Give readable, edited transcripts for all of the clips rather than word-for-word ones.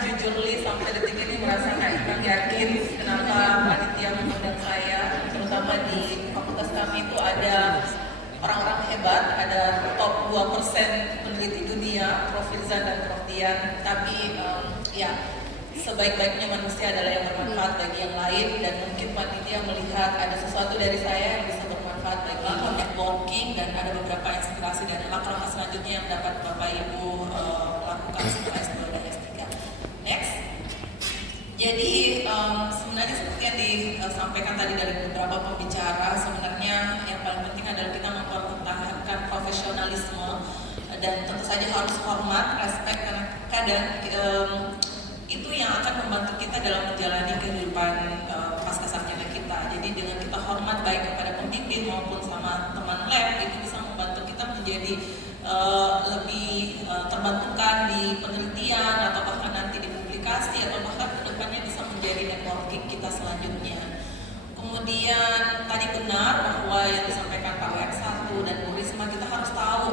jujurly sampai detik ini merasa kayak kurang yakin kenapa panitia mengundang saya, terutama di fakultas kami itu ada orang-orang hebat, ada top 2% peneliti dunia, Prof. Irzan dan Prof. Dian, tapi ya sebaik-baiknya manusia adalah yang bermanfaat bagi yang lain, dan mungkin panitia melihat ada sesuatu dari saya yang bisa bermanfaat bagi networking, dan ada beberapa inspirasi dan langkah-langkah selanjutnya yang dapat Bapak Ibu lakukan setelah S2 dan S3. Next. Jadi sebenarnya seperti yang disampaikan tadi dari beberapa pembicara, sebenarnya yang paling penting adalah kita mempertahankan profesionalisme dan tentu saja harus hormat, respect, karena kadang itu yang akan membantu kita dalam menjalani kehidupan pasca sarjana kita. Jadi dengan kita hormat baik kepada pembimbing maupun sama teman lab, itu bisa membantu kita menjadi lebih terbantukan di penelitian atau bahkan nanti di publikasi, atau bahkan kedepannya bisa menjadi networking kita selanjutnya. Kemudian tadi benar bahwa yang disampaikan Pak WX1 dan Bu Risma, kita harus tahu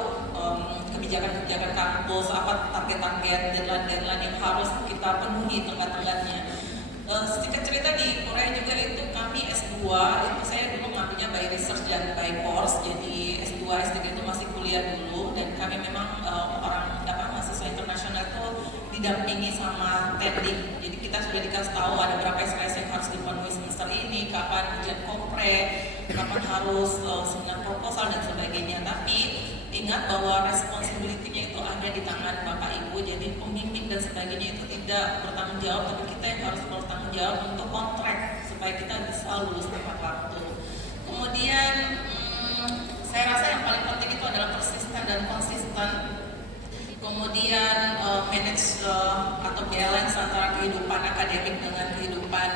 kebijakan-kebijakan kampus, apa target-target, deadline-deadline yang harus kita penuhi tenggat-tenggatnya. Sedikit cerita, di Korea juga itu kami S2, itu saya dulu ngambilnya by research dan by course, jadi S2, S3 itu masih kuliah dulu, dan kami memang mahasiswa internasional itu didampingi sama teknik. Jadi kita sudah dikasih tahu ada berapa SKS yang harus dipenuhi semester ini, kapan ujian kompre, kapan harus seminar proposal dan sebagainya. Tapi ingat bahwa responsibility-nya itu ada di tangan Bapak Ibu, jadi pembimbing dan sebagainya itu tidak bertanggung jawab, tapi kita yang harus bertanggung jawab untuk kontrak supaya kita bisa lulus tepat waktu. Kemudian saya rasa yang paling penting itu adalah persisten dan konsisten. Kemudian manage atau balance antara kehidupan akademik dengan kehidupan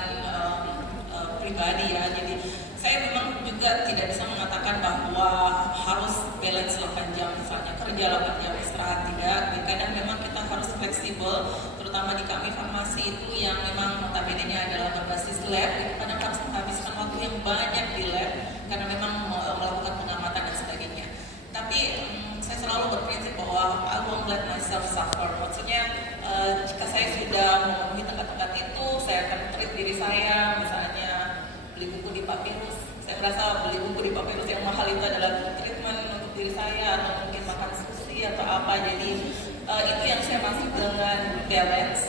pribadi ya. Jadi saya memang juga tidak bisa mengatakan bahwa harus balance 8 jam misalnya, kerja 8 jam istirahat, tidak. Kadang memang kita harus fleksibel, terutama di kami farmasi itu yang memang notabene-nya adalah berbasis lab, itu kadang harus menghabiskan waktu yang banyak di lab karena memang melakukan pengamatan dan sebagainya. Tapi saya selalu berprinsip bahwa I won't let myself suffer. Maksudnya jika saya sudah memenuhi tenggat-tenggat itu, saya akan treat diri saya, misalnya beli buku di Papyrus. Saya merasa beli buku di Papyrus yang mahal itu adalah treatment untuk diri saya, atau mungkin makan sushi atau apa. Jadi itu yang saya maksud dengan balance.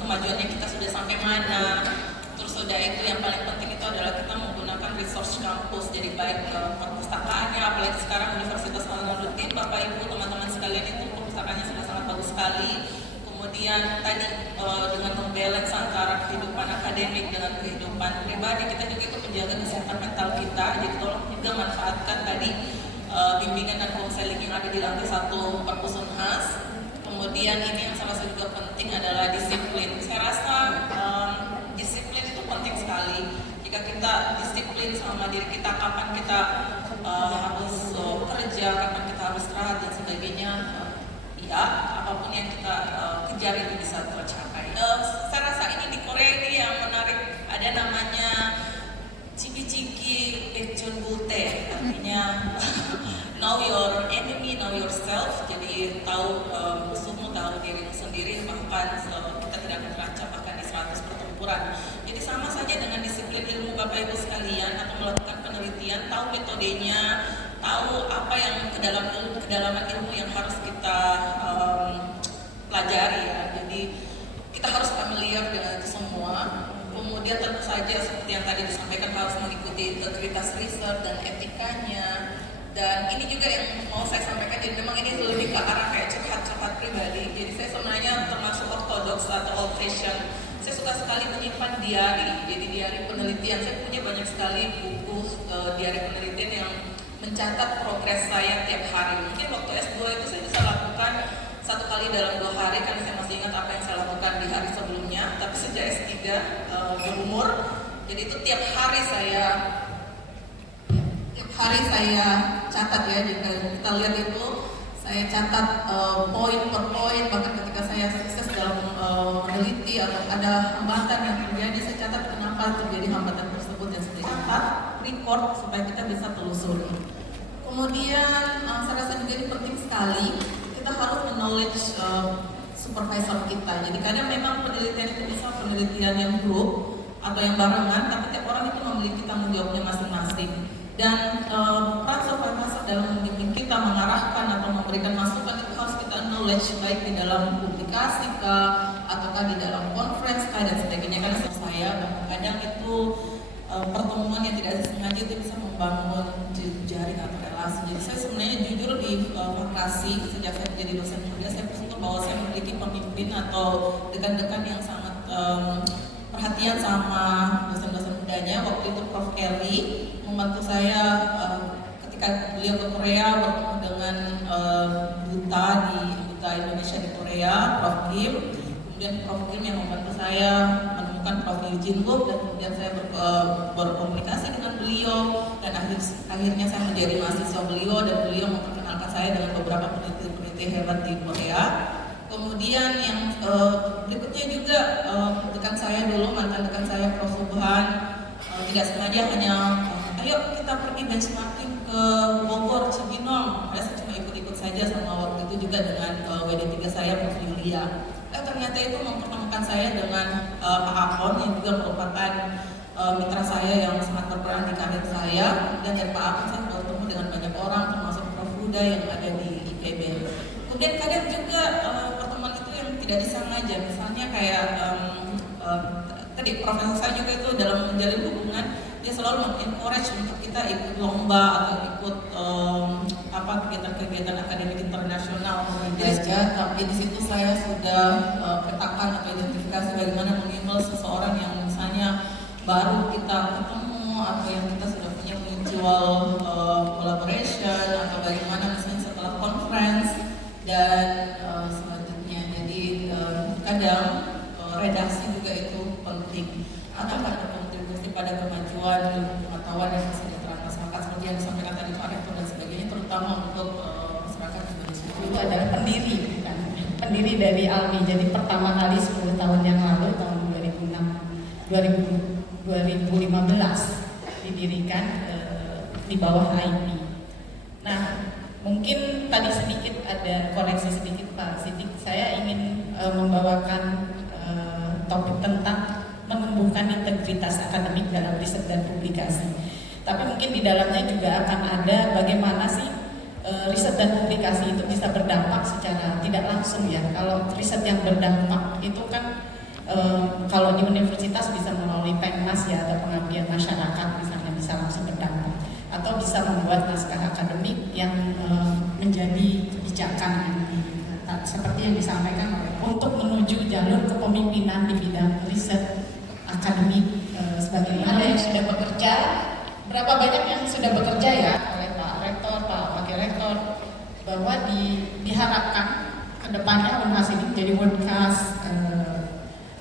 Kemajuannya kita sudah sampai mana. Terus sudah itu yang paling penting itu adalah kita menggunakan resource kampus. Jadi baik perpustakaannya, apalagi sekarang Universitas Hasanuddin, Bapak Ibu, teman-teman sekalian, itu perpustakaannya sangat bagus sekali. Kemudian tadi dengan membalance antara kehidupan akademik dengan kehidupan pribadi, kita juga itu menjaga kesehatan mental kita. Jadi tolong juga manfaatkan tadi bimbingan dan konseling yang ada di lantai 1 Perpus Unhas. Kemudian ini yang salah satu juga penting adalah disiplin. Saya rasa disiplin itu penting sekali. Jika kita disiplin sama diri kita, kapan kita harus kerja, kapan kita harus istirahat dan sebagainya, ya apapun yang kita kejar itu bisa tercapai. Saya rasa ini di Korea ini yang menarik, ada namanya Ciki-ciki Baekjeon Bulte, artinya know your enemy, know yourself. Jadi tahu musuhmu, tahu dirimu sendiri, bahkan kita tidak akan terancam bahkan di 100 pertempuran. Jadi sama saja dengan disiplin ilmu Bapak Ibu sekalian, atau melakukan penelitian, tahu metodenya, tahu apa yang kedalaman ilmu yang harus kita pelajari ya. Jadi kita harus familiar dengan itu semua. Kemudian tentu saja seperti yang tadi disampaikan, harus mengikuti integritas riset dan etikanya. Dan ini juga yang mau saya sampaikan, jadi memang ini lebih ke arah kayak curhat-curhat pribadi. Jadi saya sebenarnya termasuk ortodoks atau old fashion. Saya suka sekali menyimpan diary, jadi diary penelitian. Saya punya banyak sekali buku diary penelitian yang mencatat progres saya tiap hari. Mungkin waktu S2 itu saya bisa lakukan 1 kali dalam 2 hari, karena saya masih ingat apa yang saya lakukan di hari sebelumnya. Tapi sejak S3 berumur, jadi itu tiap hari saya catat ya. Jika kita lihat itu, saya catat poin per poin, bahkan ketika saya sukses dalam meneliti atau ada hambatan yang terjadi, saya catat kenapa terjadi hambatan tersebut, dan saya catat record supaya kita bisa telusuri. Kemudian saya rasa juga ini penting sekali, kita harus knowledge supervisor kita. Jadi kadang memang penelitian itu bisa penelitian yang grup atau yang barengan, tapi tiap orang itu memiliki tanggung jawabnya masing-masing. Dan peran supervisor dalam membimbing kita, mengarahkan atau memberikan masukan itu harus kita acknowledge, baik di dalam publikasi ataukah di dalam conference dan sebagainya. Karena saya kadang itu pertemuan yang tidak sengaja itu bisa membangun jaring atau relasi. Jadi saya sebenarnya jujur di vokasi sejak saya menjadi dosen kuliah, saya bersyukur bahwa saya memiliki pemimpin atau dekan-dekan yang sangat perhatian sama dosen-dosen mudanya. Waktu itu Prof. Kelly membantu saya ketika beliau ke Korea bertemu dengan duta Indonesia di Korea, Prof. Kim. Kemudian Prof. Kim yang membantu saya menemukan Prof. Eugene Wook, dan kemudian saya berkomunikasi dengan beliau, dan akhirnya saya menjadi mahasiswa beliau, dan beliau memperkenalkan saya dengan beberapa peneliti hebat di Korea. Kemudian yang berikutnya juga rekan saya dulu, mantan rekan saya Prof. Subhan, tidak sengaja hanya ayo kita pergi benchmarking ke Bogor, Cibinong. Saya cuma ikut-ikut saja, sama waktu itu juga dengan WD3 saya Prof. Yulia. Ternyata itu mempertemukan saya dengan Pak Apon yang juga merupakan mitra saya yang sangat berperan di karir saya, dan dari Pak Apon saya bertemu dengan banyak orang termasuk Prof. Huda yang ada di IPB. Kemudian kadang juga pertemuan itu yang tidak disengaja, misalnya kayak tadi profesor saya juga itu dalam menjalin hubungan, dia selalu mengencourage untuk kita ikut lomba atau ikut kegiatan-kegiatan akademik internasional belajar. Tapi di situ saya sudah petakan atau identifikasi bagaimana mengimel seseorang yang misalnya baru kita ketemu atau yang kita sudah punya mutual collaboration, atau bagaimana misalnya setelah conference dan selanjutnya. Jadi kadang redaksi juga itu penting akan berkontribusi pada kemajuan pengetahuan dan kesejahteraan masyarakat seperti yang disampaikan tadi Pak Rektor dan sebagainya, terutama untuk masyarakat Indonesia. Itu adalah pendiri, bukan pendiri dari ALMI. Jadi pertama kali 10 tahun yang lalu, tahun 2015 didirikan di bawah IP. Nah, mungkin tadi sedikit ada koreksi sedikit Pak Sidik. Saya ingin membawakan topik tentang menumbuhkan integritas akademik dalam riset dan publikasi. Tapi mungkin di dalamnya juga akan ada bagaimana sih riset dan publikasi itu bisa berdampak secara tidak langsung ya. Kalau riset yang berdampak itu kan kalau di universitas bisa melalui Pengmas ya, atau pengabdian masyarakat misalnya, bisa langsung berdampak, atau bisa membuat naskah akademik yang menjadi kebijakan seperti yang disampaikan oleh untuk menuju jalur kepemimpinan di bidang riset akademik sebagaimana yang sudah bekerja. Berapa banyak yang sudah bekerja ya oleh Pak Rektor, Pak Wakil Rektor, bahwa diharapkan kedepannya UNHAS ini menjadi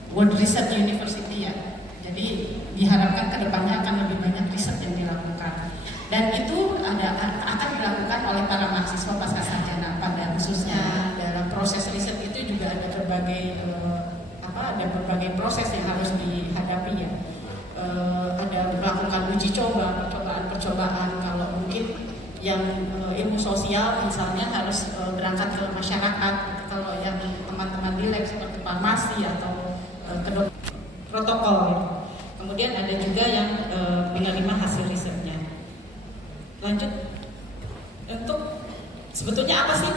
World Research University ya. Jadi diharapkan kedepannya akan lebih banyak riset yang dilakukan, dan itu akan dilakukan oleh para mahasiswa pasca sarjana. Pada khususnya dalam proses riset itu juga ada berbagai proses yang harus dihadapi ya. Ada melakukan uji coba, percobaan. Kalau mungkin yang ilmu sosial misalnya harus berangkat ke masyarakat. Kalau yang teman-teman di lab seperti farmasi atau protokol ya. Kemudian ada juga yang menerima hasil risetnya. Lanjut, untuk sebetulnya apa sih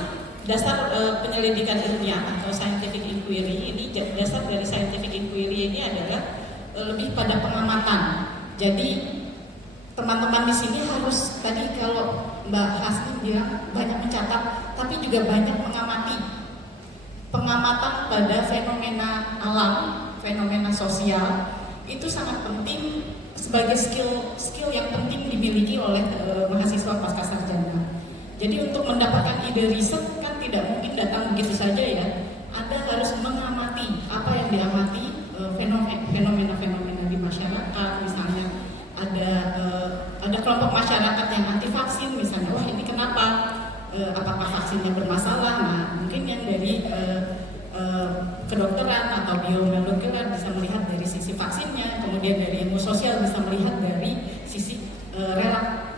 dasar penyelidikan ilmiah atau scientific inquiry ini? Dasar dari scientific inquiry ini adalah lebih pada pengamatan. Jadi teman-teman di sini harus, tadi kalau Mbak Hasni bilang banyak mencatat, tapi juga banyak mengamati. Pengamatan pada fenomena alam, fenomena sosial itu sangat penting sebagai skill yang penting dimiliki oleh mahasiswa pasca sarjana. Jadi untuk mendapatkan ide riset kan tidak mungkin datang begitu saja ya. Anda harus mengamati apa yang diamati, fenomena-fenomena di masyarakat. Misalnya ada kelompok masyarakat yang anti vaksin misalnya. Wah, ini kenapa? Apakah vaksinnya bermasalah? Nah, mungkin yang dari kedokteran atau biomolekuler bisa melihat dari sisi vaksinnya, kemudian dari ilmu sosial bisa melihat dari sisi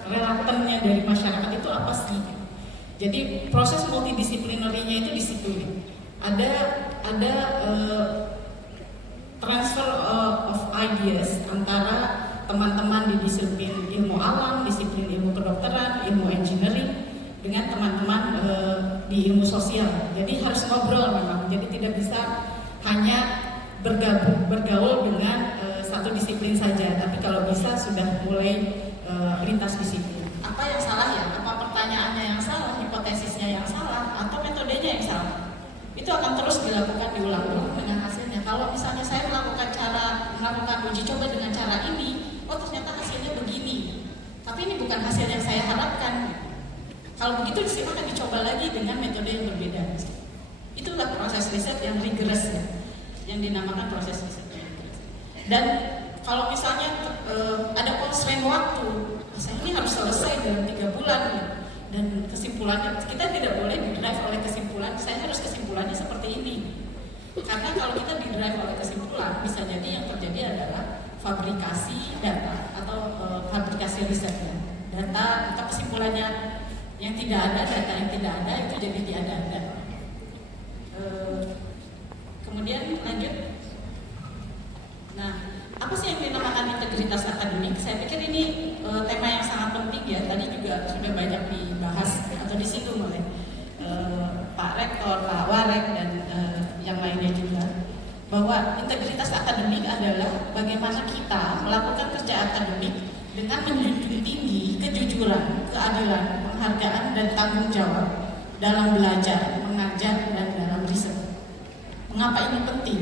relatannya dari masyarakat itu apa sih. Jadi proses multidisiplinerinya itu di situ. Ada ada transfer of ideas antara teman-teman di disiplin ilmu alam, disiplin ilmu kedokteran, ilmu engineering dengan teman-teman di ilmu sosial. Jadi harus ngobrol memang. Jadi tidak bisa hanya bergaul dengan satu disiplin saja. Tapi kalau bisa sudah mulai lintas disiplin. Apa yang salah ya? Apa pertanyaannya yang salah, hipotesisnya yang salah, atau metodenya yang salah? Itu akan terus dilakukan diulang-ulang dengan hasilnya. Kalau misalnya saya melakukan uji coba dengan cara ini, oh ternyata hasilnya begini. Tapi ini bukan hasil yang saya harapkan. Kalau begitu silakan dicoba lagi dengan metode yang berbeda. Itulah proses riset yang rigorous ya, yang dinamakan proses riset yang rigorous. Dan kalau misalnya ada constraint waktu, saya ini harus selesai dalam 3 bulan. Dan kesimpulannya, kita tidak boleh di-drive oleh kesimpulan, saya harus kesimpulannya seperti ini. Karena kalau kita di-drive oleh kesimpulan, bisa jadi yang terjadi adalah fabrikasi data atau fabrikasi risetnya. Data atau kesimpulannya yang tidak ada, data yang tidak ada, itu jadi diada-ada. Kemudian lanjut. Nah, apa sih yang dinamakan integritas akademik? Saya pikir ini tema yang sangat penting ya. Tadi juga sudah banyak dibahas atau disinggung oleh Pak Rektor, Pak Warek, dan yang lainnya juga. Bahwa integritas akademik adalah bagaimana kita melakukan kerja akademik dengan menjunjung tinggi kejujuran, keadilan, penghargaan, dan tanggung jawab dalam belajar, mengajar, dan dalam riset. Mengapa ini penting?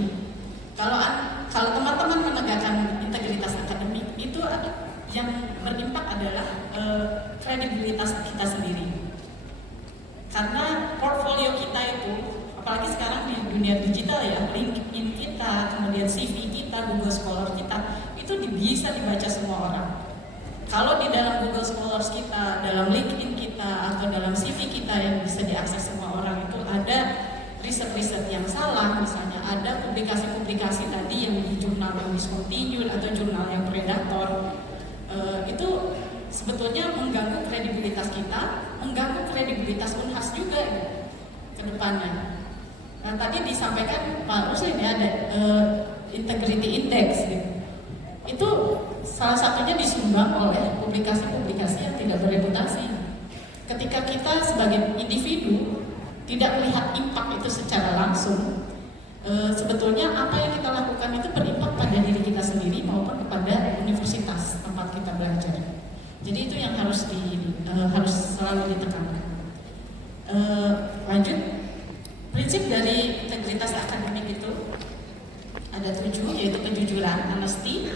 Kalau teman-teman menegakkan integritas akademik, itu yang berimpak adalah kredibilitas kita sendiri. Karena portfolio kita itu, apalagi sekarang di dunia digital ya, LinkedIn kita, kemudian CV kita, Google Scholar kita, itu bisa dibaca semua orang. Kalau di dalam Google Scholars kita, dalam LinkedIn kita, atau dalam CV kita yang bisa diakses semua orang itu ada riset-riset yang salah, misalnya ada publikasi-publikasi tadi yang di jurnal yang discontinued atau jurnal yang predator, itu sebetulnya mengganggu kredibilitas kita, mengganggu kredibilitas Unhas juga ya, ke depannya. Nah, tadi disampaikan Pak Rusli ini ada integrity index gitu. Itu salah satunya disumbang oleh publikasi-publikasi yang tidak bereputasi. Ketika kita sebagai individu tidak melihat impact itu secara langsung, sebetulnya apa yang kita lakukan itu berimpak pada diri kita sendiri maupun kepada universitas tempat kita belajar. Jadi itu yang harus selalu ditekankan. Lanjut, prinsip dari integritas akademik itu ada 7, yaitu kejujuran, honesty,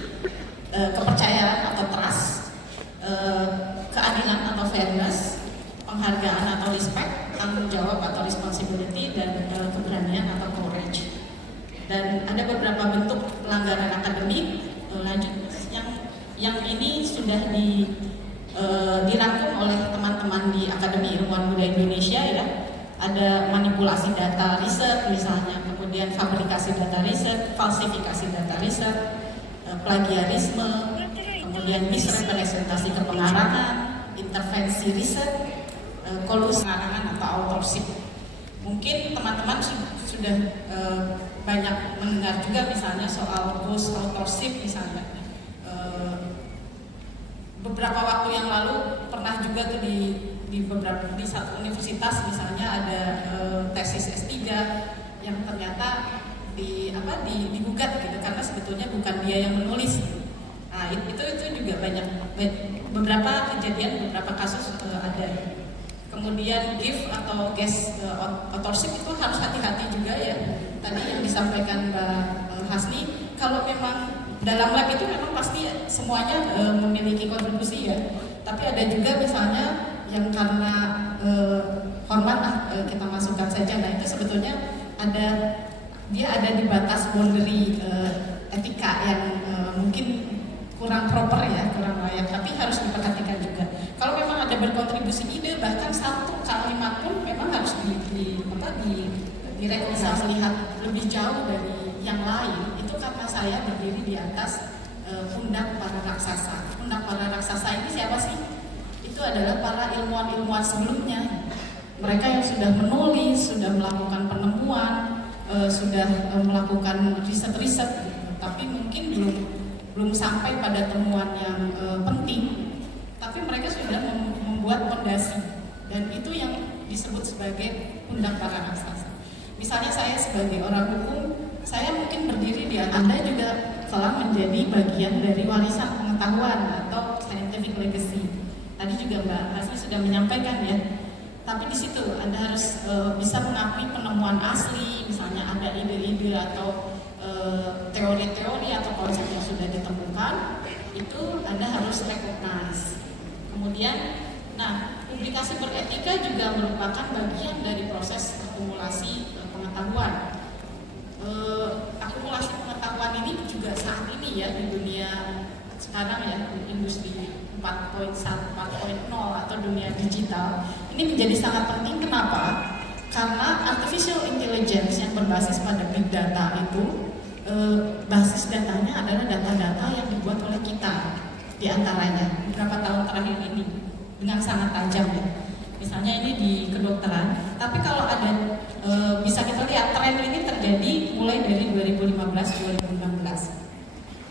kepercayaan atau trust, keadilan atau fairness, penghargaan atau respect, tanggung jawab atau responsibility, dan keberanian atau courage. Dan ada beberapa bentuk pelanggaran akademik. Lanjut, yang ini sudah dirangkum oleh teman-teman di Akademi Ilmuwan Muda Indonesia ya. Ada manipulasi data riset misalnya, kemudian fabrikasi data riset, falsifikasi data riset, plagiarisme, kemudian misrepresentasi kepengarangan, intervensi riset, kolusi pengarangan atau authorship. Mungkin teman-teman sudah banyak mendengar juga misalnya soal ghost authorship misalnya. Beberapa waktu yang lalu pernah juga tuh di satu universitas misalnya ada tesis S3 yang ternyata digugat gitu karena sebetulnya bukan dia yang menulis. Nah, itu juga banyak beberapa kejadian, beberapa kasus ada. Kemudian gift atau guest authorship itu harus hati-hati juga ya. Tadi yang disampaikan Mbak Hasni, kalau memang dalam lab itu memang pasti semuanya memiliki kontribusi ya. Tapi ada juga misalnya yang karena hormat kita masukkan saja. Nah itu sebetulnya dia ada di batas boundary etika yang mungkin kurang proper ya, kurang layak. Tapi harus diperhatikan juga. Kalau memang ada berkontribusi ide, bahkan satu kalimat pun memang harus bisa melihat lebih jauh dari yang lain. Itu karena saya berdiri di atas pundak para raksasa. Pundak para raksasa ini siapa sih? Itu adalah para ilmuwan-ilmuwan sebelumnya. Mereka yang sudah menulis, sudah melakukan penemuan, sudah melakukan riset-riset, tapi mungkin belum sampai pada temuan yang penting, tapi mereka sudah membuat fondasi, dan itu yang disebut sebagai pundak para raksasa. Misalnya saya sebagai orang hukum, saya mungkin berdiri di atas, Anda juga telah menjadi bagian dari warisan pengetahuan atau scientific legacy. Tadi juga Mbak Hasni sudah menyampaikan ya. Tapi di situ Anda harus bisa mengakui penemuan asli, misalnya ada ide-ide atau teori-teori atau konsep yang sudah ditemukan, itu Anda harus recognize. Kemudian, publikasi beretika juga merupakan bagian dari proses akumulasi pengetahuan. Akumulasi pengetahuan ini juga saat ini ya di dunia sekarang ya, di industri 4.1, 4.0 atau dunia digital, ini menjadi sangat penting. Kenapa? Karena artificial intelligence yang berbasis pada big data itu, basis datanya adalah data-data yang dibuat oleh kita, di antaranya beberapa tahun terakhir ini dengan sangat tajam ya. Misalnya ini di kedokteran, tapi kalau ada bisa kita lihat tren ini terjadi mulai dari 2015-2016.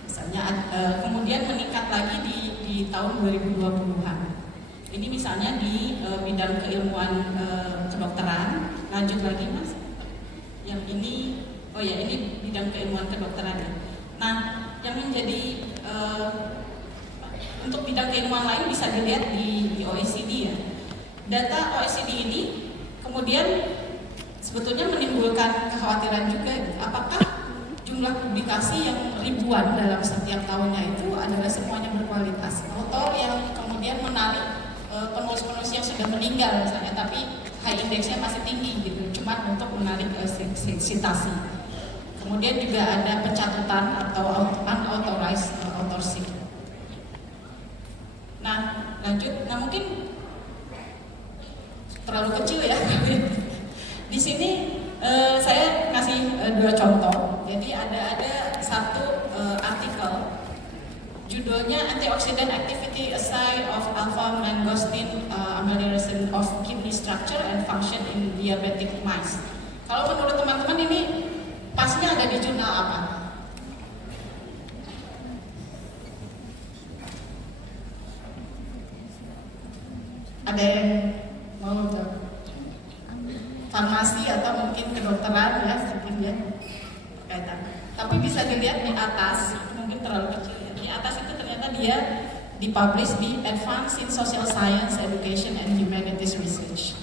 Misalnya kemudian meningkat lagi di tahun 2020-an. Ini misalnya di bidang keilmuan kedokteran. Lanjut lagi Mas. Yang ini, oh ya ini bidang keilmuan kedokteran ya. Nah, yang menjadi untuk bidang keilmuan lain bisa dilihat di OECD ya. Data OECD ini kemudian sebetulnya menimbulkan kekhawatiran juga, apakah jumlah publikasi yang ribuan dalam setiap tahunnya itu adalah semuanya berkualitas, atau yang kemudian menarik penulis-penulis yang sudah meninggal misalnya, tapi high indexnya masih tinggi gitu, cuma untuk menarik sitasi. Kemudian juga ada pencatutan atau unauthorized authorship. Nah, lanjut. Nah, mungkin terlalu kecil ya. Di sini saya kasih dua contoh. Jadi ada satu artikel, judulnya Antioxidant Activity Assay of Alpha Mangosteen Amelioration of Kidney Structure and Function in Diabetic Mice. Kalau menurut teman-teman ini pasnya ada di jurnal apa? Ada yang mau jawab? Farmasi atau mungkin kedokteran ya, mungkin ya berkaitan. Tapi bisa dilihat di atas, mungkin terlalu kecil ya. Di atas itu ternyata dia dipublish di Advance in Social Science, Education and Humanities Research.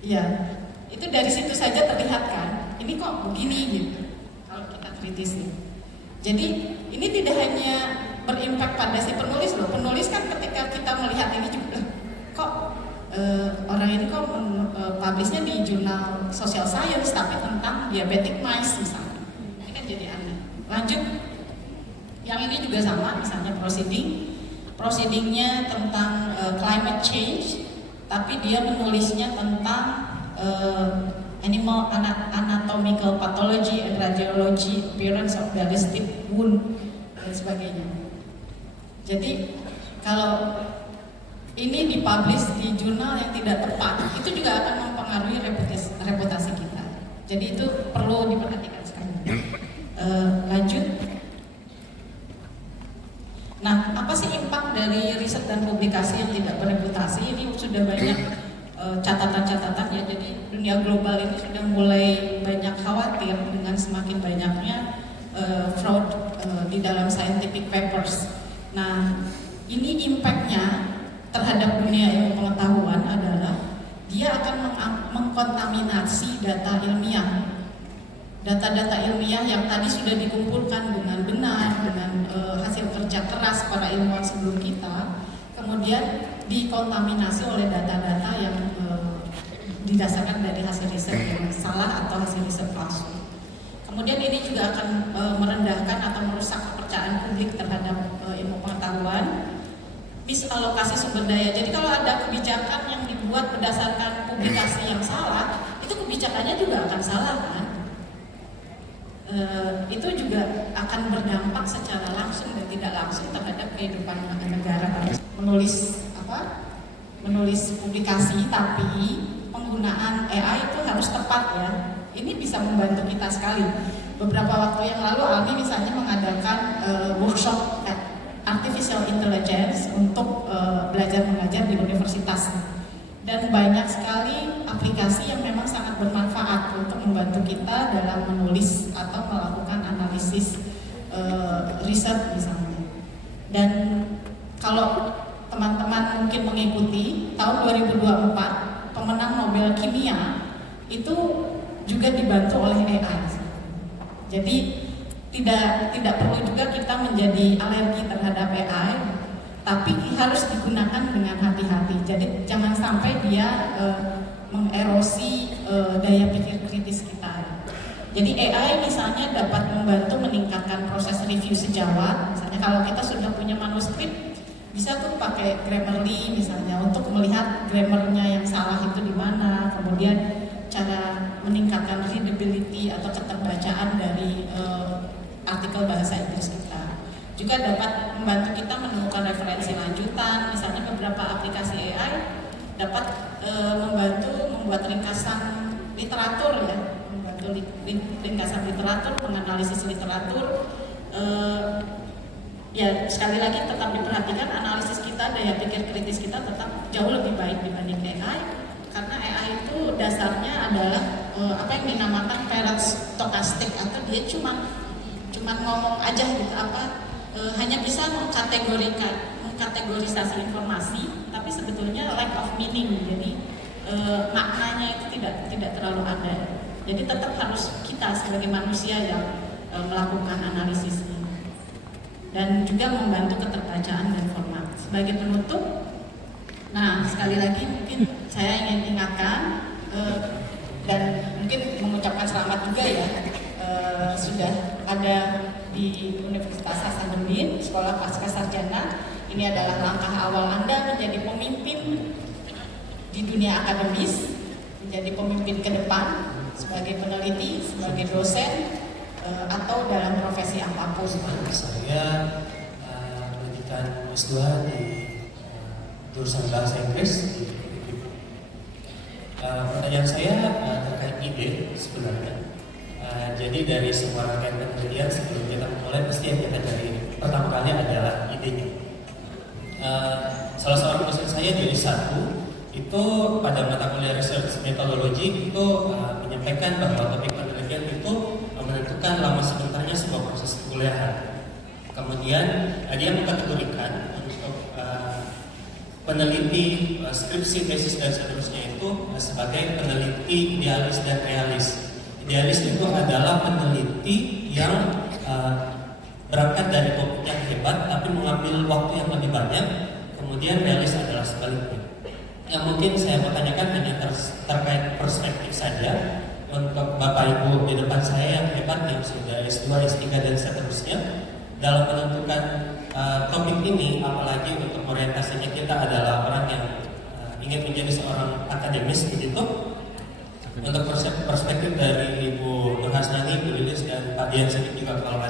Ya, itu dari situ saja terlihat kan, ini kok begini gitu. Kalau kita kritis nih. Jadi ini tidak hanya berimpact pada si penulis loh. Penulis kan ketika kita melihat ini juga, kok orang ini kok publishnya di jurnal Social Science tapi tentang diabetic mice misalnya. Ini kan jadi aneh. Lanjut, yang ini juga sama, misalnya proceedingnya tentang climate change, tapi dia menulisnya tentang animal anatomical pathology and radiology appearance of ballistic wound dan sebagainya. Jadi kalau ini dipublish di jurnal yang tidak tepat, itu juga akan mempengaruhi reputasi kita. Jadi itu perlu diperhatikan sekali. Lanjut. Nah, apa sih impact dari riset dan publikasi yang tidak bereputasi? Ini sudah banyak catatan-catatan ya. Jadi dunia global ini sudah mulai banyak khawatir dengan semakin banyaknya fraud di dalam scientific papers. Nah, ini impactnya terhadap dunia ilmu pengetahuan adalah dia akan mengkontaminasi data ilmiah. Data-data ilmiah yang tadi sudah dikumpulkan dengan benar, dengan hasil kerja keras para ilmuwan sebelum kita, kemudian dikontaminasi oleh data-data yang didasarkan dari hasil riset yang salah atau hasil riset palsu. Kemudian ini juga akan merendahkan atau merusak kepercayaan publik terhadap ilmu pengetahuan. Misalokasi sumber daya. Jadi kalau ada kebijakan yang dibuat berdasarkan publikasi yang salah, itu kebijakannya juga akan salah kan? Itu juga akan berdampak secara langsung dan tidak langsung terhadap kehidupan negara. Menulis publikasi, tapi penggunaan AI itu harus harus tepat ya. Ini bisa membantu kita sekali. Beberapa waktu yang lalu Almi misalnya mengadakan workshop artificial intelligence untuk belajar mengajar di universitas. Dan banyak sekali aplikasi yang memang sangat bermanfaat untuk membantu kita dalam menulis atau melakukan analisis riset misalnya. Dan kalau teman-teman mungkin mengikuti, tahun 2024 pemenang Nobel Kimia itu juga dibantu oleh AI. Jadi tidak perlu juga kita menjadi alergi terhadap AI, tapi harus digunakan dengan hati-hati. Jadi jangan sampai dia mengerosi daya pikir kritis kita. Jadi AI misalnya dapat membantu meningkatkan proses review sejawat. Misalnya kalau kita sudah punya manuskrip, bisa tuh pakai Grammarly misalnya untuk melihat grammarnya yang salah itu di mana, kemudian cara meningkatkan readability atau keterbacaan dari artikel bahasa Inggris kita. Juga dapat membantu kita menemukan referensi lanjutan. Misalnya beberapa aplikasi AI dapat membantu membuat ringkasan literatur ya, membantu ringkasan literatur, menganalisis literatur. Ya sekali lagi tetap diperhatikan analisis kita, daya pikir kritis kita tetap jauh lebih baik dibanding AI, karena AI itu dasarnya adalah apa yang dinamakan parrot stochastic, atau dia cuma ngomong aja gitu, hanya bisa mengkategorisasi informasi, tapi sebetulnya lack of meaning, jadi maknanya itu tidak terlalu ada. Jadi tetap harus kita sebagai manusia yang melakukan analisisnya. Dan juga membantu keterbacaan dan format. Sebagai penutup, nah sekali lagi mungkin saya ingin ingatkan dan mungkin mengucapkan selamat juga ya, sudah ada di Universitas Hasanuddin, Sekolah Pasca Sarjana. Ini adalah langkah awal Anda menjadi pemimpin di dunia akademis, menjadi pemimpin ke depan sebagai peneliti, sebagai dosen, atau dalam profesi apapun. Saya melanjutkan S2 di jurusan bahasa Inggris di UPI. Pertanyaan saya terkait ide sebenarnya. Jadi dari semua rangkaian penelitian sebelum kita memulai, pasti yang kita cari pertama kali adalah idenya. Salah seorang dosen saya di S1 itu pada mata kuliah research methodology itu menyampaikan bahwa topik penelitian itu menentukan lama sebentarnya sebuah proses kuliahan. Kemudian dia mengkategorikan untuk peneliti skripsi, tesis dan seterusnya itu sebagai peneliti idealis dan realis. Idealis itu adalah peneliti yang berangkat dari topik yang hebat tapi mengambil waktu yang lebih banyak. Kemudian realis adalah sebaliknya. Yang mungkin saya mau tanyakan hanya terkait perspektif saja. Untuk Bapak Ibu di depan saya yang hebat, yang sudah S2, S3 dan seterusnya, dalam menentukan topik ini, apalagi untuk orientasinya kita adalah orang yang ingin menjadi seorang akademis begitu. Untuk perspektif dari Ibu Nur Hasnani, Ibu Lilis dan Pak Dian Sedik juga kalau